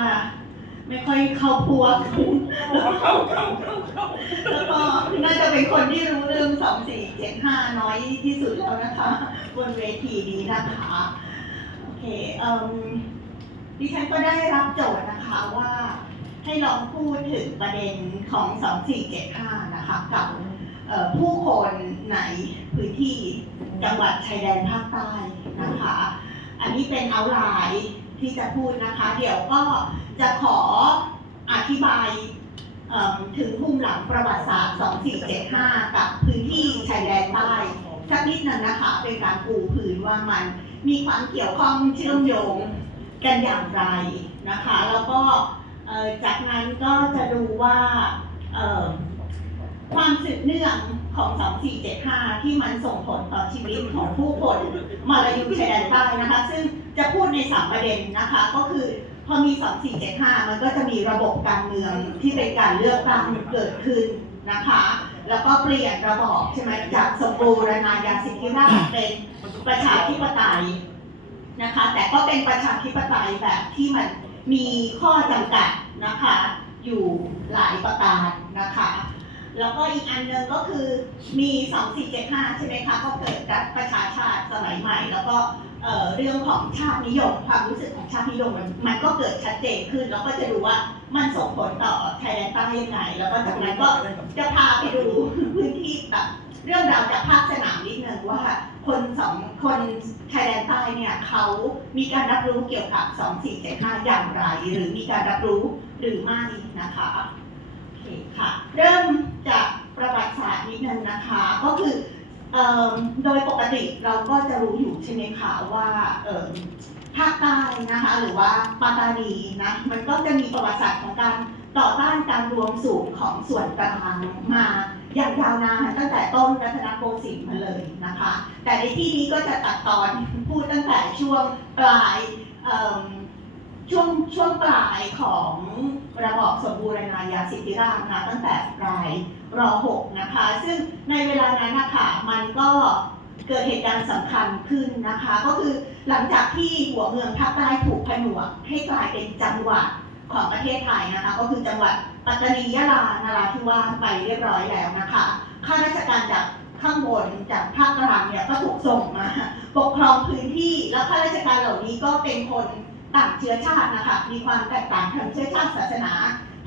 ว่าไม่ค่อยเข้าพวกเข้าเข้าแล้วก็น่าจะเป็นคนที่รู้เรื่องสองสี่เจ็ดห้าน้อยที่สุดแล้วนะคะ บนเวทีนี้นะคะโอเคเอ่มดิฉันก็ได้รับโจทย์นะคะว่าให้ลองพูดถึงประเด็นของสองสี่เจ็ดห้านะคะกับผู้คนในพื้นที่จังหวัดชายแดนภาคใต้นะคะ อันนี้เป็นเอาไลน์ ที่จะพูดนะคะ เดี๋ยวก็จะขออธิบายถึงภูมิหลังประวัติศาสตร์ 2475 กับพื้นที่ชายแดนใต้สักนิดนึงนะคะเป็นการปูพื้นว่ามันมีความเกี่ยวข้องเชื่อมโยงกันอย่างไรนะคะ แล้วก็จากนั้นก็จะดูว่าความสืบเนื่องของ 2475 ที่มันส่งผลต่อชีวิตของผู้คนมาลายูชายแดนใต้นะคะ ซึ่ง จะพูดในสามประเด็นนะคะ ก็คือพอมี 2475 มันก็จะมีระบบการเมืองที่เป็นการเลือกตั้งเกิดขึ้นนะคะ แล้วก็เปลี่ยนระบอบใช่ไหมจากสมบูรณาญาสิทธิราชย์เป็นประชาธิปไตยนะคะ แต่ก็เป็นประชาธิปไตยแบบที่มันมีข้อจำกัดนะคะ อยู่หลายประการนะคะ แล้วก็อีกอันหนึ่งก็คือมี 2475 ใช่ไหมคะ ก็เกิดรัฐประชาชาติสมัยใหม่ แล้วก็ เเรื่องของชาตินิยมความรู้สึกของชาตินิยมมันมันก็เกิดชัดเจนขึ้น แล้วก็จะดูว่ามันส่งผลต่อชายแดนใต้ยังไง แล้วก็จากนั้นก็จะพาไปดูพื้นที่แบบเรื่องราวจากภาคสนามนิดนึงว่าคนสองคนชายแดนใต้เนี่ยเขามีการรับรู้เกี่ยวกับ 2475 อย่างไร หรือมีการรับรู้หรือไม่นะคะโอเคค่ะ เริ่มจากประวัติศาสตร์นิดนึงนะคะ ก็คือ โดยปกติเราก็จะรู้อยู่ใช่ไหมคะว่าภาคใต้นะคะหรือว่าปัตตานีนะมันก็จะมีประวัติศาสตร์ของการต่อต้านการรวมศูนย์ของส่วนกลางมาอย่างยาวนานตั้งแต่ต้นรัตนโกสินทร์มาเลยนะคะ แต่ในที่นี้ก็จะตัดตอนพูดตั้งแต่ช่วงปลายเช่วงช่วงปลายของระบอบสมบูรณาญาสิทธิราชนะตั้งแต่ปลายร .6 นะคะ ซึ่งในเวลานั้นนะคะมันก็เกิดเหตุการณ์สำคัญขึ้นนะคะ ก็คือหลังจากที่หัวเมืองภาคใต้ถูกผนวกให้กลายเป็นจังหวัดของประเทศไทยนะคะ ก็คือจังหวัดปัตตานียะลานราธิวาสไปเรียบร้อยแล้วนะคะข้าราชการจากข้างบนจากภาคกลางเนี่ยก็ถูกส่งมาปกครองพื้นที่แล้วข้าราชการเหล่านี้ก็เป็นคน ต่างเชื้อชาตินะคะมีความแตกต่างทางเชื้อชาติศาสนา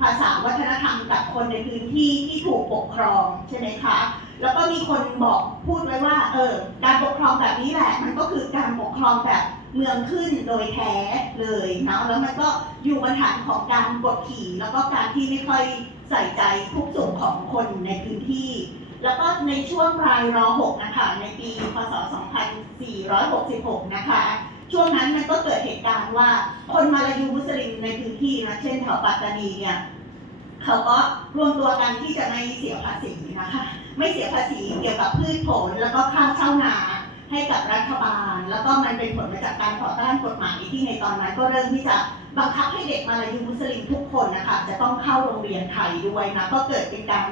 ภาษาวัฒนธรรมกับคนในพื้นที่ที่ถูกปกครองใช่ไหมคะแล้วก็มีคนบอกพูดไว้ว่าเออการปกครองแบบนี้แหละ มันก็คือการปกครองแบบเมืองขึ้นโดยแท้เลยเนาะแล้วมันก็อยู่บนฐานของการกดขี่ แล้วก็การที่ไม่ค่อยใส่ใจทุกส่วนของคนในพื้นที่ แล้วก็ในช่วงปลายร .6 นะคะในปีพศ 2466 นะคะ ช่วงนั้นมันก็เกิดเหตุการณ์ว่า คนมาลายูมุสลิมในพื้นที่นะเช่นแถวปัตตานีเนี่ยเขาก็รวมตัวกันที่จะไม่เสียภาษีนะคะไม่เสียภาษีเกี่ยวกับพืชผลแล้วก็ค่าเช่านาให้กับรัฐบาล แล้วก็มันเป็นผลมาจากการต่อต้านกฎหมายที่ในตอนนั้น ก็เริ่มที่จะบังคับให้เด็กมาลายูมุสลิมทุกคนนะคะจะต้องเข้าโรงเรียนไทยด้วยนะก็เกิดเป็นการ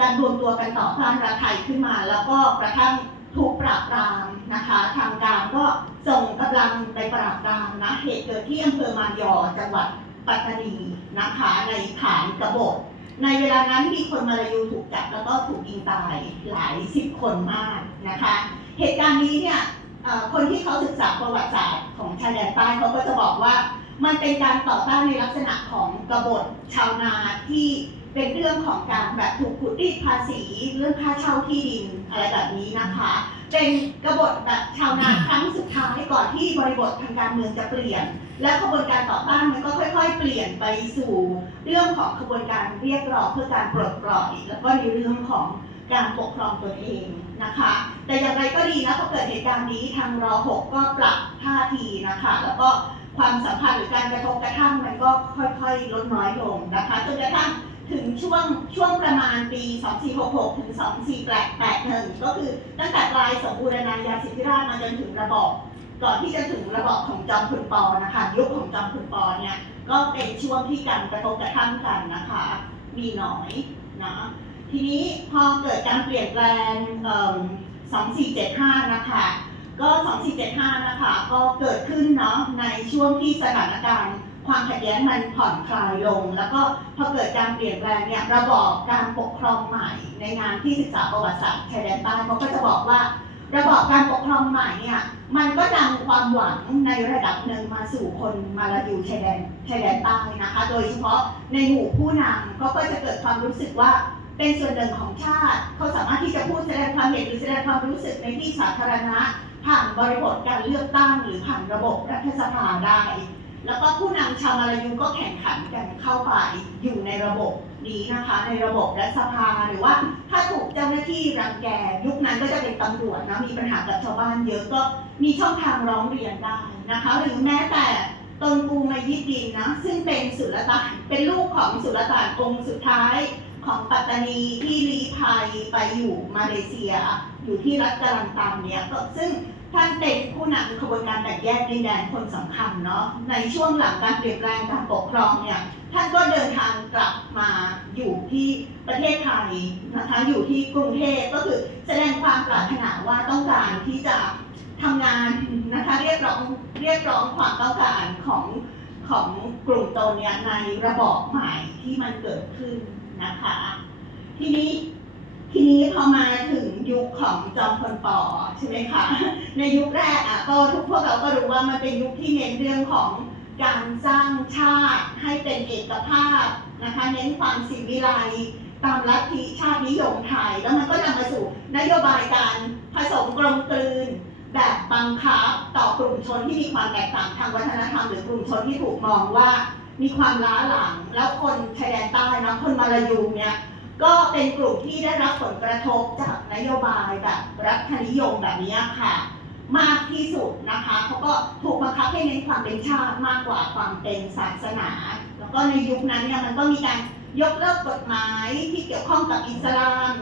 การรวมตัวกันต่อต้านรัฐไทยขึ้นมา แล้วก็กระทั่งถูกปราบปรามนะคะ ทางการก็ส่งำลังไปปราบปรามนะเหตุเกิดที่อำเภอมายอจังหวัดปัตตานีนะคะในฐานกระบฏในเวลานั้นมีคนมาลายูถูกจับแล้วก็ถูกยิงตายหลายสิบคนมากนะคะ เหตุการณ์นี้เนี่ยคนที่เขาศึกษาประวัติศาสตร์ของชายแดนใต้เขาก็จะบอกว่ามันเป็นการต่อต้านในลักษณะของกบฏชาวนาที่ เป็นเรื่องของการแบบถูกขุดรีดภาษี เรื่องค่าเช่าที่ดินอะไรแบบนี้นะคะ เป็นกบฏแบบชาวนาครั้งสุดท้ายก่อนที่บริบททางการเมืองจะเปลี่ยน และขบวนการต่อต้านมันก็ค่อย ๆ เปลี่ยนไปสู่ เรื่องของขบวนการเรียกร้องเพื่อการปลดปล่อย แล้วก็ในเรื่องของการปกครองตนเองนะคะ แต่อย่างไรก็ดีนะพอเกิดเหตุการณ์นี้ทางร .6 ก็ปรับท่าทีนะคะ แล้วก็ความสัมพันธ์หรือการกระทบกระทั่งมันก็ค่อยๆ ลดน้อยลงนะคะจนกระทั่ง ถึงช่วงช่วงประมาณปี 2466 ถึง 2481 ก็คือตั้งแต่ปลายสมบูรณาญาสิทธิราชย์มาจนถึงระบอบก่อนที่จะถึงระบอบของจอมพลปอนะคะ ยุคของจอมพลปอเนี่ยก็เป็นช่วงที่การกระทบกระทั่งกันนะคะ มีน้อยนะทีนี้พอเกิดการเปลี่ยนแปลง2475 นะคะ ก็ 2475 นะคะ ก็เกิดขึ้นเนาะในช่วงที่สถานการณ์ ความขัดแย้งมันผ่อนคลายลง แล้วก็พอเกิดการเปลี่ยนแปลงเนี่ยระบอบการปกครองใหม่ ในงานที่ศึกษาประวัติศาสตร์ชายแดนใต้เขาก็จะบอกว่า ระบอบการปกครองใหม่เนี่ยมันก็นำความหวังในระดับหนึ่งมาสู่คนมาลายูชายแดนชายแดนใต้นะคะ โดยเฉพาะในหมู่ผู้นำเขาก็จะเกิดความรู้สึกว่าเป็นส่วนหนึ่งของชาติ เขาสามารถที่จะพูดแสดงความเห็นหรือแสดงความรู้สึกในที่สาธารณะ ผ่านบริบทการเลือกตั้งหรือผ่านระบบรัฐสภาได้ แล้วก็ผู้นำชาวมาลายูก็แข่งขันกันเข้าไปอยู่ในระบบนี้นะคะ ในระบบรัฐสภาหรือว่าถ้าถูกเจ้าหน้าที่รังแกยุคนั้นก็จะเป็นตำรวจนะมีปัญหากับชาวบ้านเยอะก็มีช่องทางร้องเรียนได้นะคะ หรือแม้แต่ตนกูมายิดดินนะซึ่งเป็นสุลต่านเป็นลูกของสุลต่านองค์สุดท้าย ของปัตตานีที่ลี้ภัยไปอยู่มาเลเซีย อยู่ที่รัฐกาลันตันเนี่ยก็ซึ่งท่านเป็นผู้นำขบวนการแบ่งแยกดินแดนคนสำคัญเนาะในช่วงหลังการเปลี่ยนแปลงการปกครองเนี่ยท่านก็เดินทางกลับมาอยู่ที่ประเทศไทยนะคะอยู่ที่กรุงเทพก็คือแสดงความปรารถนาว่าต้องการที่จะทำงานนะคะเรียกร้องเรียกร้องความต้องการของของกลุ่มโตเนี่ยในระบอบใหม่ที่มันเกิดขึ้น นะคะ ทีนี้ทีนี้พอมาถึงยุคของจอมพลปอใช่ไหมคะ ในยุคแรกอะก็ทุกพวกเราก็รู้ว่ามันเป็นยุคที่เน้นเรื่องของการสร้างชาติให้เป็นเอกภาพนะคะ เน้นความสิวิไลตามลัทธิชาตินิยมไทย แล้วมันก็นำมาสู่นโยบายการผสมกลมกลืน แบบบังคับต่อกลุ่มชนที่มีความแตกต่างทางวัฒนธรรม หรือกลุ่มชนที่ถูกมองว่า มีความล้าหลัง แล้วคนชายแดนใต้นะคนมาลายูเนี่ยก็เป็นกลุ่มที่ได้รับผลกระทบจากนโยบายแบบรัฐนิยมแบบนี้ค่ะ มากที่สุดนะคะเขาก็ถูกบังคับให้เน้นความเป็นชาติมากกว่าความเป็นศาสนา แล้วก็ในยุคนั้นเนี่ยมันก็มีการยกเลิกกฎหมายที่เกี่ยวข้องกับอิสลาม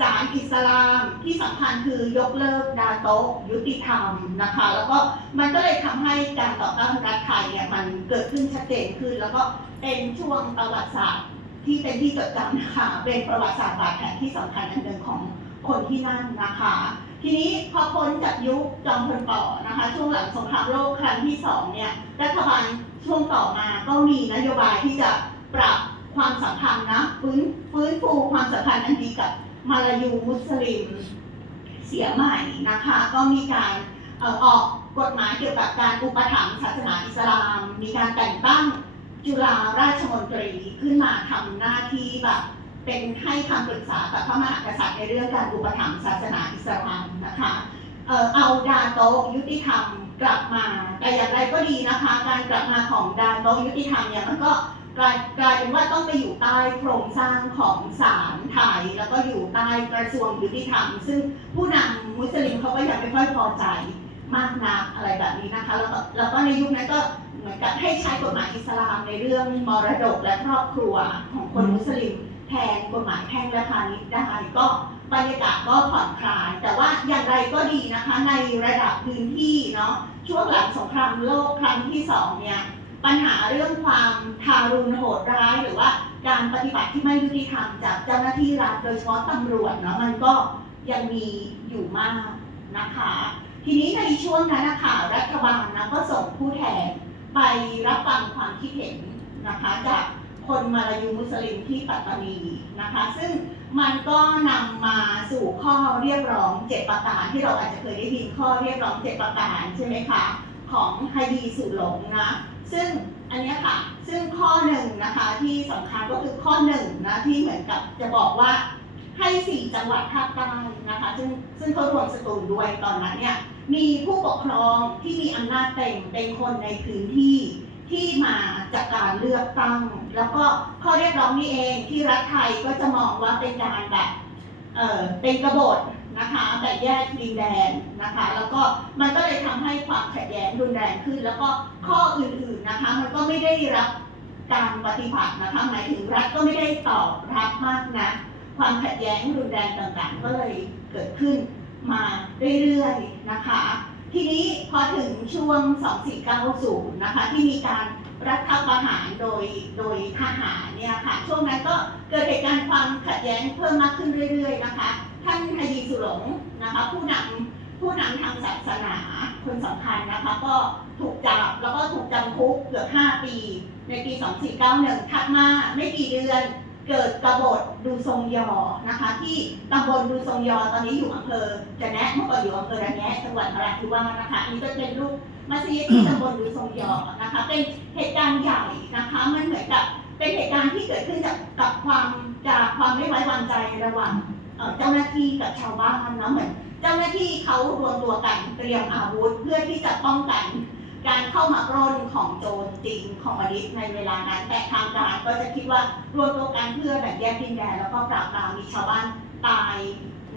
ศาลอิสลามที่สำคัญคือยกเลิกดาโตะยุติธรรมนะคะ แล้วก็มันก็เลยทำให้การต่อต้านรัฐไทยเนี่ยมันเกิดขึ้นชัดเจนขึ้น แล้วก็เป็นช่วงประวัติศาสตร์ที่เป็นที่จดจำนะคะเป็นประวัติศาสตร์บาดแผลที่สำคัญอันหนึ่งของคนที่นั่นนะคะ ทีนี้พอพ้นจากยุคจอมพลปอนะคะ ช่วงหลังสงครามโลกครั้งที่สองเนี่ยรัฐบาลช่วงต่อมาก็มีนโยบายที่จะปรับความสัมพันธ์นะฟื้นฟื้นฟูความสัมพันธ์อันดีกับ มาลายูมุสลิมเสียใหม่นะคะ ก็มีการออกกฎหมายเกี่ยวกับการอุปถัมภ์ศาสนาอิสลาม มีการแต่งตั้งจุฬาราชมนตรีขึ้นมาทำหน้าที่แบบเป็นให้คำปรึกษากับพระมหากษัตริย์ในเรื่องการอุปถัมภ์ศาสนาอิสลามนะคะเอเอาดาโตยุติธรรมกลับมา แต่อย่างไรก็ดีนะคะ การกลับมาของดาโตยุติธรรมเนี่ยมันก็ กลายกลายเป็นว่าต้องไปอยู่ใต้โครงสร้างของศาลไทย แล้วก็อยู่ใต้กระทรวงยุติธรรม ซึ่งผู้นำมุสลิมเขาก็ยังไม่ค่อยพอใจมากนักอะไรแบบนี้นะคะ แล้วก็แล้วก็ในยุคนั้นก็เหมือนกับให้ใช้กฎหมายอิสลามในเรื่องมรดกและครอบครัวของคนมุสลิมแทนกฎหมายแพ่งและพาณิชย์ได้ก็บรรยากาศก็ผ่อนคลาย แต่ว่าอย่างไรก็ดีนะคะในระดับพื้นที่เนาะช่วงหลังสงครามโลกครั้งที่สองเนี่ย ปัญหาเรื่องความทารุณโหดร้ายหรือว่าการปฏิบัติที่ไม่ยุติธรรมจากเจ้าหน้าที่รัฐโดยเฉพาะตำรวจเนาะมันก็ยังมีอยู่มากนะคะ ทีนี้ในช่วงนั้นนะคะรัฐบาลนะก็ส่งผู้แทนไปรับฟังความคิดเห็นนะคะจากคนมาลายูมุสลิมที่ปัตตานีนะคะ ซึ่งมันก็นำมาสู่ข้อเรียกร้องเจ็ดประการที่เราอาจจะเคยได้ยินข้อเรียกร้องเจ็ดประการใช่ไหมคะ ของไฮดีสุหลงนะ ซึ่งอันนี้ค่ะ ซึ่งข้อหนึ่งนะคะที่สำคัญก็คือข้อหนึ่งนะที่เหมือนกับจะบอกว่าให้สี่จังหวัดภาคใต้นะคะ ซึ่งซึ่งเขารวมสตูลด้วยตอนนั้นเนี่ยมีผู้ปกครองที่มีอำนาจเต็มเป็นคนในพื้นที่ที่มาจากการเลือกตั้ง แล้วก็ข้อเรียกร้องนี้เองที่รัฐไทยก็จะมองว่าเป็นการแบบเออเป็นกบฏ นะคะแบ่แยกดินแดนนะคะ แล้วก็มันก็เลยทำให้ความขัดแย้งรุนแรงขึ้น แล้วก็ข้ออื่นๆนะคะ มันก็ไม่ได้รับการปฏิบัตินะคะหมายถึงรัฐก็ไม่ได้ตอบรับมากนะความขัดแย้งรุนแรงต่างๆ ก็เลยเกิดขึ้นมาเรื่อยๆนะคะ ทีนี้พอถึงช่วง 2490 นะคะ ที่มีการรัฐประหารโดยโดยทหารเนี่ยค่ะช่วงนั้นก็เกิดเหตุการณ์ความขัดแย้งเพิ่มมากขึ้นเรื่อย ๆ นะคะ ท่านไฮดีสุหลงนะคะผู้นำผู้นำทางศาสนาคนสำคัญนะคะก็ถูกจับแล้วก็ถูกจำคุกเกือบ 5 ปี ในปี 2491 ถัดมาไม่กี่เดือนเกิดกบฏดูทรงยอนะคะ ที่ตำบลดูทรงยอตอนนี้อยู่อำเภอจะแนะเมื่อก่อนอยู่อำเภอระแนะจังหวัดนราธิวาสนะคะอันนี้ก็เป็นรูปมัสยิดที่ตำบลดูทรงยอนะคะ เป็นเหตุการณ์ใหญ่นะคะมันเหมือนกับเป็นเหตุการณ์ที่เกิดขึ้นจากกับความจากความไม่ไว้วางใจระหว่าง เจ้าหน้าที่กับชาวบ้านนะเหมือน เจ้าหน้าที่เขารวมตัวกันเตรียมอาวุธ เพื่อที่จะป้องกัน การเข้ามาปล้นของโจรจริงของมนิษในเวลานั้น แต่ทางการก็จะคิดว่ารวมตัวกันเพื่อแบ่งแยกดินแดนแล้วก็ปราบปรามมีชาวบ้านตาย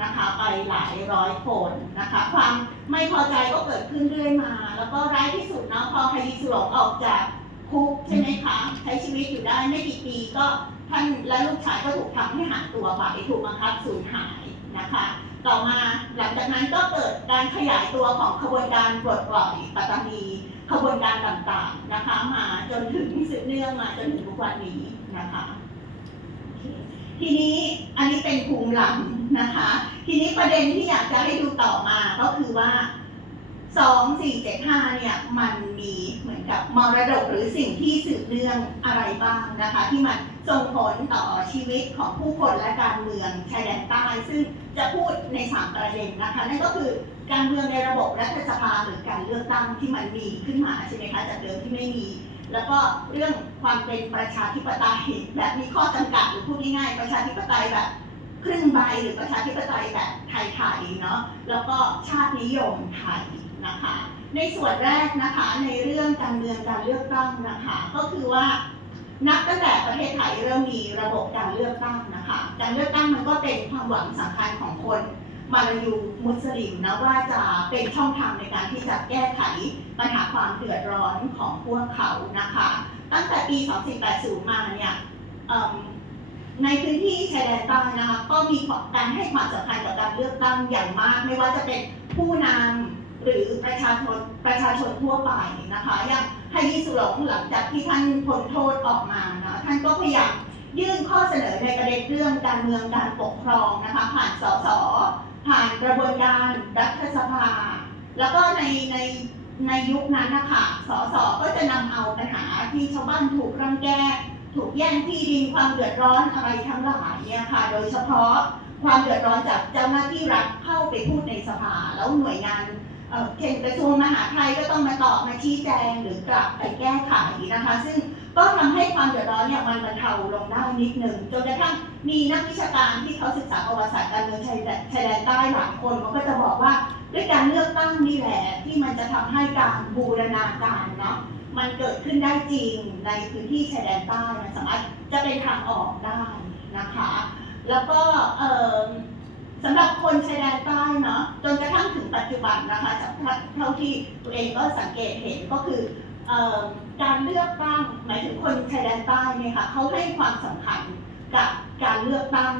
นะคะไปหลายร้อยคนนะคะ ความไม่พอใจก็เกิดขึ้นเรื่อยมา แล้วก็ร้ายที่สุดนะพอฮายิสุลงออกจากคุกใช่ไหมคะ ใช้ชีวิตอยู่ได้ไม่กี่ปีก็ ท่านและลูกชายก็ถูกทำให้หายตัวไปถูกบังคับสูญหายนะคะ ต่อมาหลังจากนั้นก็เกิดการขยายตัวของขบวนการปลดปล่อยปัตตานีขบวนการต่างๆนะคะ มาจนถึงสืบเนื่องมาจนถึงทุกวันนี้นะคะทีนี้อันนี้เป็นภูมิหลังนะคะ ทีนี้ประเด็นที่อยากจะให้ดูต่อมาก็คือว่า สองสี่เจ็ดห้าเนี่ยมันมีเหมือนกับมรดกหรือสิ่งที่สืบเนื่องอะไรบ้างนะคะ ที่มันส่งผลต่อชีวิตของผู้คนและการเมืองชายแดนใต้ซึ่งจะพูดในสามประเด็นนะคะนั่นก็คือการเมืองในระบบรัฐสภาหรือการเลือกตั้งที่มันมีขึ้นมาใช่ไหมคะจากเดิมที่ไม่มี แล้วก็เรื่องความเป็นประชาธิปไตยแบบมีข้อจำกัดหรือพูดง่ายๆประชาธิปไตยแบบ ครึ่งใบหรือประชาธิปไตยแบบไทยๆเนาะแล้วก็ชาตินิยมไทยนะคะ ในส่วนแรกนะคะในเรื่องการเมืองการเลือกตั้งนะคะ ก็คือว่านับตั้งแต่ประเทศไทยเริ่มมีระบบการเลือกตั้งนะคะ การเลือกตั้งมันก็เป็นความหวังสำคัญของคนมาลายูมุสลิมนะว่าจะเป็นช่องทางในการที่จะแก้ไขปัญหาความเดือดร้อนของพวกเขานะคะ ตั้งแต่ปี 2480 มาเนี่ย ในพื้นที่ชายแดนใต้นะคะก็มีการให้ความสำคัญกับการเลือกตั้งอย่างมาก ไม่ว่าจะเป็นผู้นำหรือประชาชนประชาชนทั่วไปนะคะอย่างไฮยีสุหลงหลังจากที่ท่านพ้นโทษออกมานะท่านก็พยายามยื่นข้อเสนอในประเด็นเรื่องการเมืองการปกครองนะคะผ่านสสผ่านกระบวนการรัฐสภา แล้วก็ในในในยุคนั้นนะคะสสก็จะนำเอาปัญหาที่ชาวบ้านถูกรังแก ถูกแย่งที่ดินความเดือดร้อนอะไรทั้งหลายเนี่ยค่ะ โดยเฉพาะความเดือดร้อนจากเจ้าหน้าที่รัฐเข้าไปพูดในสภา แล้วหน่วยงานเอ่อเช่นกระทรวงมหาดไทยก็ต้องมาตอบมาชี้แจงหรือกลับไปแก้ไขนะคะ ซึ่งก็ทำให้ความเดือดร้อนเนี่ยมันบรรเทาลงได้นิดหนึ่งจนกระทั่งมีนักวิชาการที่เขาศึกษาประวัติศาสตร์การเมืองชายแดนชายแดนใต้หลายคนเขาก็จะบอกว่าด้วยการเลือกตั้งนี่แหละที่มันจะทำให้การบูรณาการเนาะ มันเกิดขึ้นได้จริงในพื้นที่ชายแดนใต้มันสามารถจะเป็นทางออกได้นะคะ แล้วก็เออสำหรับคนชายแดนใต้เนาะจนกระทั่งถึงปัจจุบันนะคะจากเท่าที่ตัวเองก็สังเกตเห็นก็คือการเลือกตั้งหมายถึงคนชายแดนใต้เนี่ยค่ะเขาให้ความสำคัญกับการเลือกตั้ง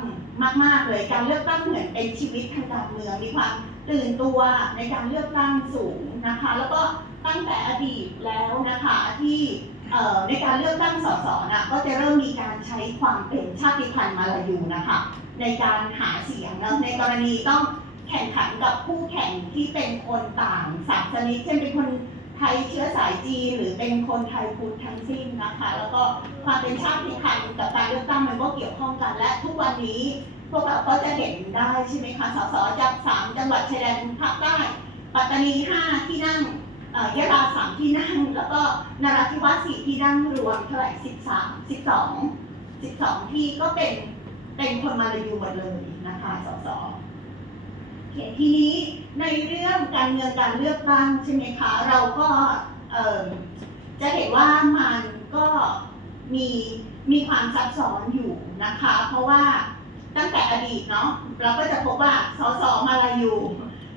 มาก ๆ เลย การเลือกตั้งเหมือนเป็นชีวิตทางการเมืองมีความตื่นตัวในการเลือกตั้งสูงนะคะ แล้วก็ ตั้งแต่อดีตแล้วนะคะที่ในการเลือกตั้งสสนะก็จะเริ่มมีการใช้ความเป็นชาติพันธุ์มาลายูนะคะในการหาเสียงนะในกรณีต้องแข่งขันกับคู่แข่งที่เป็นคนต่างศาสนิกเช่นเป็นคนไทยเชื้อสายจีนหรือเป็นคนไทยพุทธทั้งสิ้นนะคะ แล้วก็ความเป็นชาติพันธุ์กับการเลือกตั้งมันก็เกี่ยวข้องกัน และทุกวันนี้พวกเราก็จะเห็นได้ใช่ไหมคะสสจากสามจังหวัดชายแดนภาคใต้ปัตตานีห้าที่นั่ง ยะลาสามที่นั่ง แล้วก็นราธิวาสสี่ที่นั่งรวมเท่าไหร่สิบสามสิบสองสิบสองที่ก็เป็นเป็นคนมาลายูหมดเลยนะคะสสโอเคทีนี้ในเรื่องการเมืองการเลือกตั้งใช่ไหมคะเราก็จะเห็นว่ามันก็มีมีความซับซ้อนอยู่นะคะ เพราะว่าตั้งแต่อดีตเนาะเราก็จะพบว่าสสมาลายู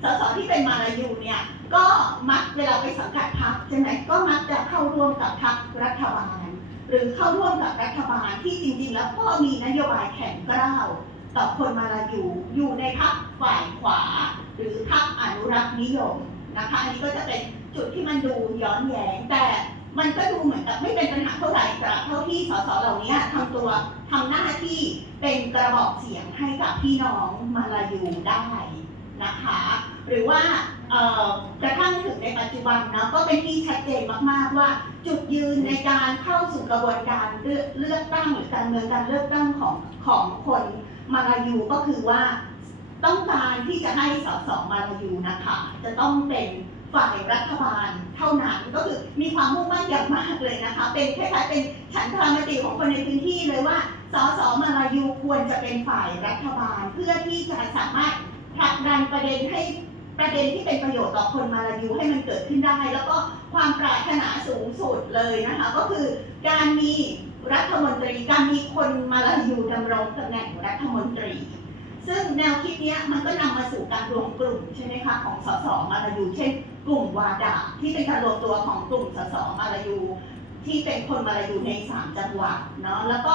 สสที่เป็นมาลายูเนี่ย ก็มักเวลาไปสังกัดพรรคใช่ไหมก็มักจะเข้าร่วมกับพรรครัฐบาล หรือเข้าร่วมกับรัฐบาลที่จริงๆ แล้วก็มีนโยบายแข็งกร้าวต่อคนมาลายูอยู่ในพรรคฝ่ายขวา หรือพรรคอนุรักษ์นิยมนะคะอันนี้ก็จะเป็นจุดที่มันดูย้อนแย้งแต่มันก็ดูเหมือนกับไม่เป็นปัญหาเท่าไหร่ตราบเท่าที่สสเหล่านี้ทำตัวทำหน้าที่เป็นกระบอกเสียงให้กับพี่น้องมาลายูได้นะคะ หรือว่า กระทั่งถึงในปัจจุบันนะก็เป็นที่ชัดเจนมากๆว่า จุดยืนในการเข้าสู่กระบวนการเลือกเลือกตั้งหรือการเมืองการเลือกตั้งของของคนมาลายูก็คือว่าต้องการที่จะให้สสมาลายูนะคะ จะต้องเป็นฝ่ายรัฐบาลเท่านั้นก็คือมีความมุ่งมั่นอย่างมากเลยนะคะ เป็นคล้ายๆเป็นฉันทามติของคนในพื้นที่เลยว่าสสมาลายูควรจะเป็นฝ่ายรัฐบาล เพื่อที่จะสามารถผลักดันประเด็นให้ ประเด็นที่เป็นประโยชน์ต่อคนมาลายูให้มันเกิดขึ้นได้ แล้วก็ความปรารถนาสูงสุดเลยนะคะ ก็คือการมีรัฐมนตรีการมีคนมาลายูดำรงตำแหน่งรัฐมนตรี ซึ่งแนวคิดนี้มันก็นำมาสู่การรวมกลุ่มใช่ไหมคะของสสมาลายูเช่น กลุ่มวาดาที่เป็นการรวมตัวของกลุ่มสสมาลายู ที่เป็นคนมาลายูในสามจังหวัดเนาะแล้วก็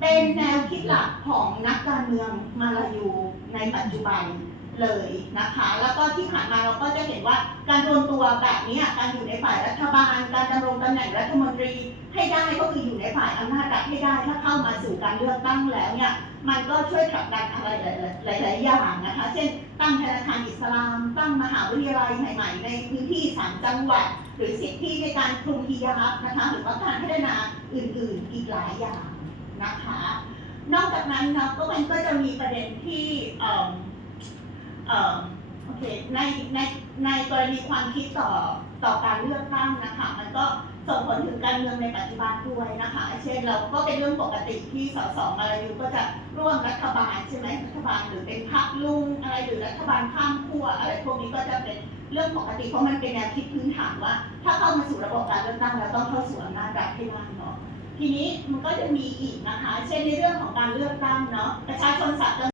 เป็นแนวคิดหลักของนักการเมืองมาลายูในปัจจุบัน เลยนะคะ แล้วก็ที่ผ่านมาเราก็จะเห็นว่าการรวมตัวแบบนี้การอยู่ในฝ่ายรัฐบาล การดำรงตำแหน่งรัฐมนตรีให้ได้ก็คืออยู่ในฝ่ายอำนาจรัฐให้ได้ถ้าเข้ามาสู่การเลือกตั้งแล้วเนี่ยมันก็ช่วยผลักดันอะไรหลาย ๆ อย่างนะคะ เช่น ตั้งธนาคารอิสลาม ตั้งมหาวิทยาลัยใหม่ ๆ ในพื้นที่สามจังหวัด หรือสิทธิในการคลุมฮิญาบนะคะหรือว่าการพัฒนาอื่น ๆ อีกหลายอย่างนะคะ นอกจากนั้นนะก็มันก็จะมีประเด็นที่ โอเคในในในกรณีความคิดต่อต่อการเลือกตั้งนะคะมันก็ส่งผลถึงการเมืองในปัจจุบันด้วยนะคะ เช่นเราก็เป็นเรื่องปกติที่สสมาลายูก็จะร่วมรัฐบาลใช่ไหมรัฐบาลหรือเป็นพรรคลุงอะไรหรือรัฐบาลข้ามขั้วอะไรพวกนี้ก็จะเป็นเรื่องปกติเพราะมันเป็นแนวคิดพื้นฐานว่า ถ้าเข้ามาสู่ระบบการเลือกตั้งแล้วต้องเข้าสู่อำนาจรัฐให้ได้เนาะทีนี้มันก็จะมีอีกนะคะ เช่นในเรื่องของการเลือกตั้งเนาะประชาชนสับ